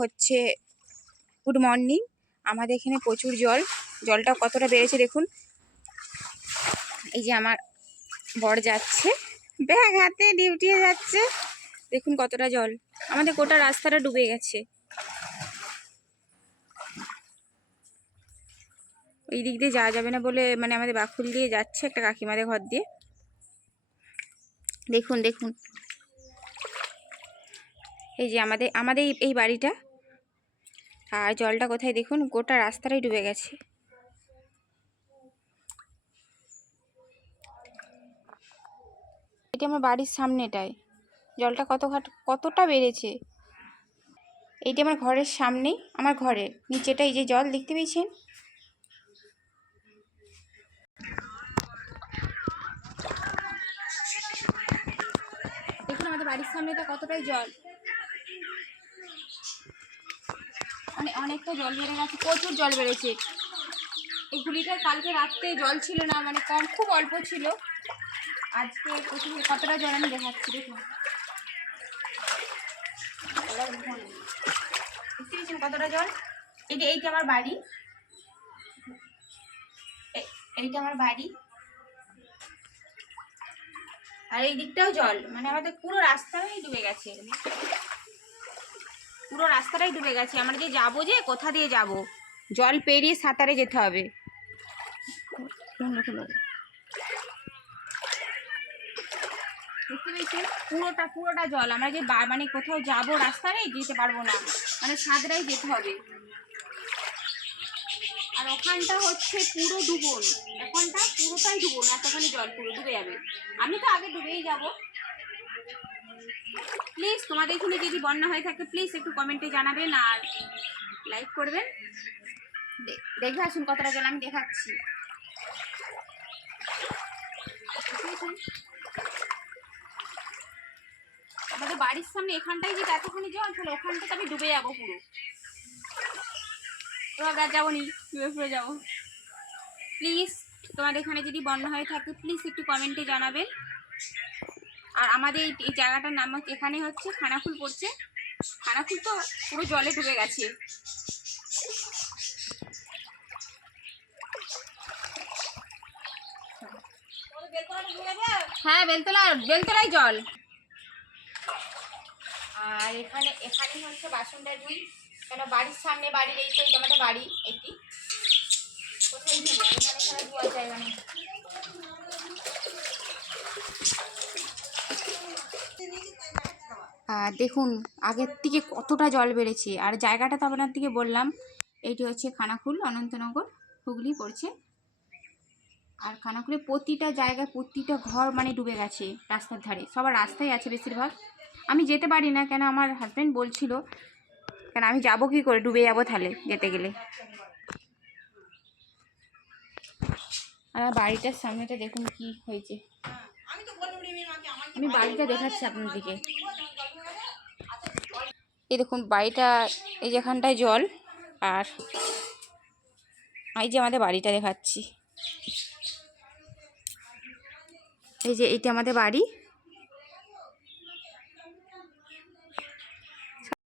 হচ্ছে good morning. আমাদের এখানে প্রচুর জলটা কতটা বেড়েছে দেখুন। এই যে আমার বর যাচ্ছে ব্যাগ হাতে, ডিউটি যাচ্ছে, দেখুন কতটা জল। আমাদের গোটা রাস্তাটা ডুবে গেছে। ওই দিক দিয়ে যাওয়া যাবে না বলে মানে আমাদের বাকুল দিয়ে যাচ্ছে একটা কাকিমাদের ঘর দিয়ে। দেখুন দেখুন, এই যে আমাদের এই বাড়িটা, আর জলটা কোথায় দেখুন, গোটা রাস্তাটাই ডুবে গেছে। এটা আমার বাড়ির সামনেটায় জলটা কতটা বেড়েছে। এইটা আমার ঘরের সামনেই, আমার ঘরের নিচেটা এই যে জল দেখতে পেয়েছেন। দেখুন আমাদের বাড়ির সামনেটা কতটাই জল, মানে অনেকটা জল বেড়ে গেছে, প্রচুর জল বেড়েছে। এই গুলিটার কালকে রাত্রে জল ছিল না, মানে কম, খুব অল্প ছিল। আজকে প্রচুর, কতটা জল আমি দেখাচ্ছি দেখুন। দেখতে পেয়েছেন কতটা জল। এইটা আমার বাড়ি, এইটা আমার বাড়ি, আর এই দিকটাও জল, মানে আমাদের পুরো রাস্তাটাই ডুবে গেছে, পুরো রাস্তাটাই ডুবে গেছে। আমরা যে যাবো, যে কোথা দিয়ে যাব, জল পেরিয়ে সাঁতারে যেতে হবে। দেখতে পেয়েছেন পুরোটা জল। আমরা যে মানে কোথাও যাবো রাস্তায় যেতে পারবো না, মানে সাঁতরাই যেতে হবে। আর ওখানটা হচ্ছে পুরো ডুবন, এখনটা পুরোটাই ডুবন, এতখানি জল পুরো ডুবে যাবে। আমি তো আগে ডুবেই যাব। প্লিজ তোমাদের এখানে যদি বন্যা হয়ে থাকে প্লিজ একটু কমেন্টে জানাবেন আর লাইক করবেন। দেখে আসুন কতটা জল আমি দেখাচ্ছি। আমাদের বাড়ির সামনে এখানটাই যদি এতখানি জল, তাহলে ওখানটাতে আমি ডুবে যাবো পুরো। এবার আর যাবো নি, ডুবে যাবো। প্লিজ তোমাদের এখানে যদি বন্যা হয়ে থাকে প্লিজ একটু কমেন্টে জানাবেন। আর আমাদের এই জায়গাটার নাম এখানে হচ্ছে খানাকুল পড়ছে। খানাকুল তো পুরো জলে ডুবে গেছে। হ্যাঁ, বেলতলায় জল। আর এখানে হচ্ছে বাসনটা ধুই, কেন বাড়ির সামনে, বাড়ির এই তো আমাদের বাড়ি, এটি কোথায় ধুবো, এখানে ছাড়া ধোয়ার জায়গা নেই। দেখুন আগের থেকে কতটা জল বেড়েছে। আর জায়গাটা তো আপনার দিকে বললাম, এইটি হচ্ছে খানাকুল, অনন্তনগর, হুগলি পড়ছে। আর খানাকুলে প্রতিটা জায়গায় প্রতিটা ঘর মানে ডুবে গেছে, রাস্তার ধারে সবার রাস্তায় আছে বেশিরভাগ। আমি যেতে পারি না, কেন আমার হাজব্যান্ড বলছিল, কেন আমি যাবো কি করে, ডুবে যাবো তাহলে যেতে গেলে। আর বাড়িটার সামনেটা দেখুন কি হয়েছে। আমি বাড়িটা দেখাচ্ছি আপনাদেরকে। এই দেখুন বাড়িটা, এই যেখানটায় জল, আর এই যে আমাদের বাড়িটা দেখাচ্ছি। এই যে এইটা আমাদের বাড়ি।